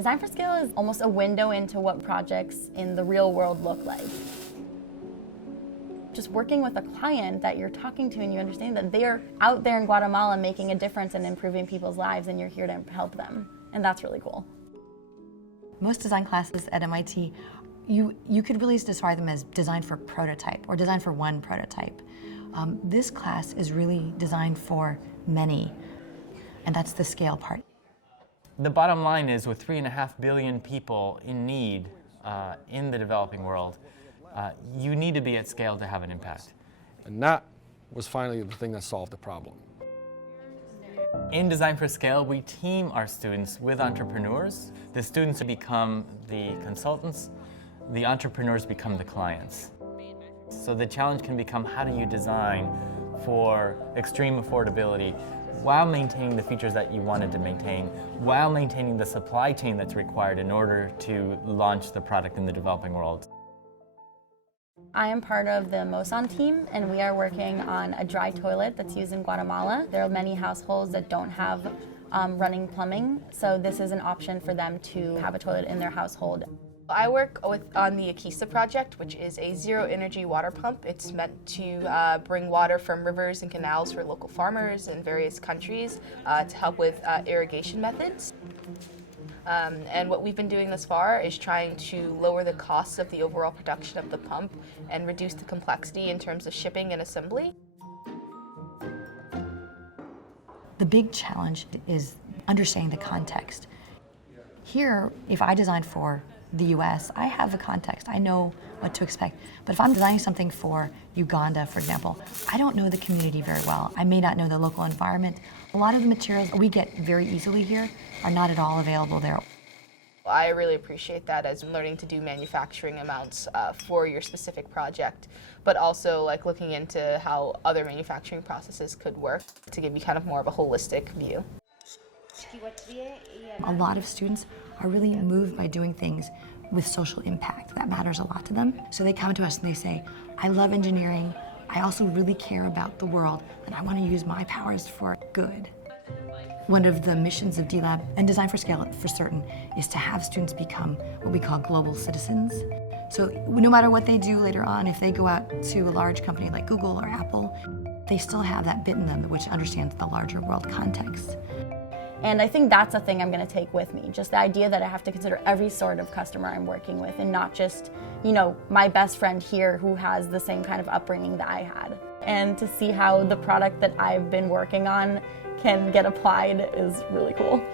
Design for Scale is almost a window into what projects in the real world look like. Just working with a client that you're talking to and you understand that they are out there in Guatemala making a difference and improving people's lives and you're here to help them. And that's really cool. Most design classes at MIT, you could really describe them as design for prototype or design for one prototype. This class is really designed for many, and that's the scale part. The bottom line is, with 3.5 billion people in need in the developing world, you need to be at scale to have an impact. And that was finally the thing that solved the problem. In Design for Scale, we team our students with entrepreneurs. The students become the consultants, the entrepreneurs become the clients. So the challenge can become, how do you design for extreme affordability while maintaining the features that you wanted to maintain, while maintaining the supply chain that's required in order to launch the product in the developing world. I am part of the Moson team, and we are working on a dry toilet that's used in Guatemala. There are many households that don't have running plumbing, so this is an option for them to have a toilet in their household. I work on the Aquista project, which is a zero-energy water pump. It's meant to bring water from rivers and canals for local farmers in various countries to help with irrigation methods. And what we've been doing thus far is trying to lower the costs of the overall production of the pump and reduce the complexity in terms of shipping and assembly. The big challenge is understanding the context. Here, if I design for the US, I have a context. I know what to expect. But if I'm designing something for Uganda, for example, I don't know the community very well. I may not know the local environment. A lot of the materials we get very easily here are not at all available there. I really appreciate that as learning to do manufacturing amounts for your specific project, but also like looking into how other manufacturing processes could work to give you kind of more of a holistic view. A lot of students are really moved by doing things with social impact. That matters a lot to them. So they come to us and they say, I love engineering, I also really care about the world, and I want to use my powers for good. One of the missions of D-Lab, and Design for Scale for certain, is to have students become what we call global citizens. So no matter what they do later on, if they go out to a large company like Google or Apple, they still have that bit in them which understands the larger world context. And I think that's a thing I'm going to take with me, just the idea that I have to consider every sort of customer I'm working with and not just, you know, my best friend here who has the same kind of upbringing that I had. And to see how the product that I've been working on can get applied is really cool.